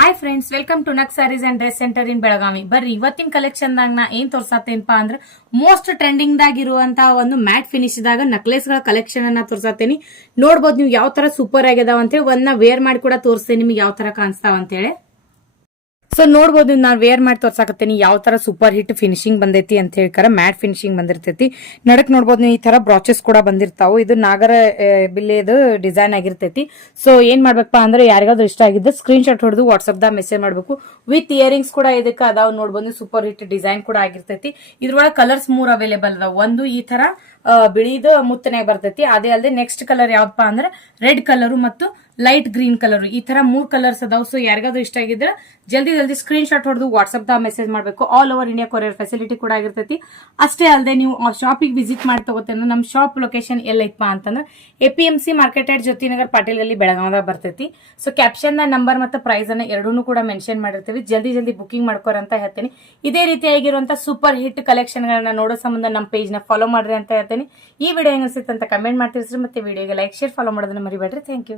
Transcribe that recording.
Hi friends, welcome to ನಕ್ sarees and dress centre in Belagavi. ಬರ್ರಿ ಇವತ್ತಿನ ಕಲೆಕ್ಷನ್ ದಾಗ ನಾ ಏನ್ ತೋರ್ಸಾತೇನಪ್ಪ ಅಂದ್ರೆ ಮೋಸ್ಟ್ ಟ್ರೆಂಡಿಂಗ್ ದಾಗ ಇರುವಂತಹ ಒಂದು ಮ್ಯಾಟ್ ಫಿನಿಶ್ ದಾಗ ನಕ್ಲೆಸ್ ಗಳ ಕಲೆಕ್ಷನ್ ಅನ್ನ ತೋರ್ಸಾತೇನಿ. ನೋಡ್ಬೋದು ನೀವು ಯಾವ ತರ ಸೂಪರ್ ಆಗ್ಯದಾವ ಅಂತೇಳಿ. ಒಂದನ್ನ ವೇರ್ ಮಾಡಿ ಕೂಡ ತೋರಿಸ್ತೇನೆ ನಿಮ್ಗೆ ಯಾವ ತರ ಕಾಣಿಸ್ತಾವ ಅಂತೇಳಿ. ಸೊ ನೋಡ್ಬೋದು ನಾನು ವೇರ್ ಮಾಡಿ ತೋರ್ಸಾಕತ್ತೀನಿ ಯಾವ ತರ ಸೂಪರ್ ಹಿಟ್ ಫಿನಿಶಿಂಗ್ ಬಂದೈತಿ ಅಂತ ಹೇಳ್ಕಾರ. Mat finishing ಬಂದಿರ್ತೈತಿ. ನಡಕ್ ನೋಡ್ಬೋದು ನೀವು ಈ ತರ ಬ್ರಾಚಸ್ ಕೂಡ ಬಂದಿರ್ತಾವು. ಇದು ನಾಗರ ಬಿಲ್ಲೆದು ಡಿಸೈನ್ ಆಗಿರ್ತೈತಿ. ಸೊ ಏನ್ ಮಾಡ್ಬೇಕಪ್ಪ ಅಂದ್ರೆ ಯಾರಿಗಾದ್ರೂ ಇಷ್ಟ ಆಗಿದ್ದು ಸ್ಕ್ರೀನ್ ಶಾಟ್ ಹೊಡೆದು ವಾಟ್ಸ್ಆಪ್ ದಾಗ ಮೆಸೇಜ್ ಮಾಡ್ಬೇಕು. ವಿತ್ ಇಯರಿಂಗ್ಸ್ ಕೂಡ ಇದಕ್ಕೆ ಅದಾವ್. ನೋಡ್ಬೋದು ಸೂಪರ್ ಹಿಟ್ ಡಿಸೈನ್ ಕೂಡ ಆಗಿರ್ತೈತಿ. ಇದ್ರೊಳಗೆ ಕಲರ್ಸ್ 3 ಅವೈಲೇಬಲ್ ಅದಾವ. ಒಂದು ಈ ತರ ಬಿಳಿದು ಮುತ್ತನಾಗ ಬರ್ತೈತಿ. ಅದೇ ಅಲ್ಲದೆ ನೆಕ್ಸ್ಟ್ ಕಲರ್ ಯಾವ್ದಪ್ಪ ಅಂದ್ರೆ ರೆಡ್ ಕಲರ್ ಮತ್ತು ಲೈಟ್ ಗ್ರೀನ್ ಕಲರ್, ಈ ತರ 3 ಕಲರ್ಸ್ ಅದಾವ. ಸೊ ಯಾರಿಗಾದ್ರೂ ಇಷ್ಟ ಆಗಿದ್ರೆ ಜಲ್ದಿ ಸ್ಕ್ರೀನ್ ಶಾಟ್ ಹೊಡೆದು ವಾಟ್ಸ್ಆಪ್ ದಾಗ ಮೆಸೇಜ್ ಮಾಡಬೇಕು. All over India courier facility ಕೂಡ ಆಗಿರ್ತೈತಿ. ಅಷ್ಟೇ ಅಲ್ಲದೆ ನೀವು ಶಾಪಿಗೆ ವಿಸಿಟ್ ಮಾಡಿ ತಗೋತೇನೆ. ನಮ್ಮ ಶಾಪ್ ಲೊಕೇಶನ್ ಎಲ್ಲೈತಪ್ಪ ಅಂತಂದ್ರೆ APMC ಮಾರ್ಕೆಟ್ ಎಟ್ ಜ್ಯೋತಿನಗರ್ ಪಾಟೀಲ್ ಗಲ್ಲಿ ಬೆಳಗಾವದಾಗ ಬರ್ತೈತಿ. ಸೊ ಕ್ಯಾಪ್ಷನ್ ನ ನಂಬರ್ ಮತ್ತೆ ಪ್ರೈಸ್ ಅನ್ನ ಎರಡೂ ಕೂಡ ಮೆನ್ಷನ್ ಮಾಡಿರ್ತೀವಿ. ಜಲ್ದಿ ಬುಕಿಂಗ್ ಮಾಡ್ಕೋರ ಅಂತ ಹೇಳ್ತೀನಿ. ಇದೇ ರೀತಿಯಾಗಿರುವಂತ ಸೂಪರ್ ಹಿಟ್ ಕಲೆಕ್ಷನ್ ಗಳನ್ನ ನೋಡೋ ಸಂಬಂಧ ನಮ್ಮ ಪೇಜ್ ನ ಫಾಲೋ ಮಾಡ್ರಿ ಅಂತ ಹೇಳ್ತೀನಿ. ಈ ವಿಡಿಯೋ ಹೆಂಗ್ ಅನ್ಸುತ್ತೆ ಅಂತ ಕಮೆಂಟ್ ಮಾಡ್ತಿರ್ಸ್ರಿ. ಮತ್ತೆ ವಿಡಿಯೋಗೆ ಲೈಕ್ ಶೇರ್ ಫಾಲೋ ಮಾಡೋದನ್ನ ಮರಿಬೇಡ್ರಿ. Thank you.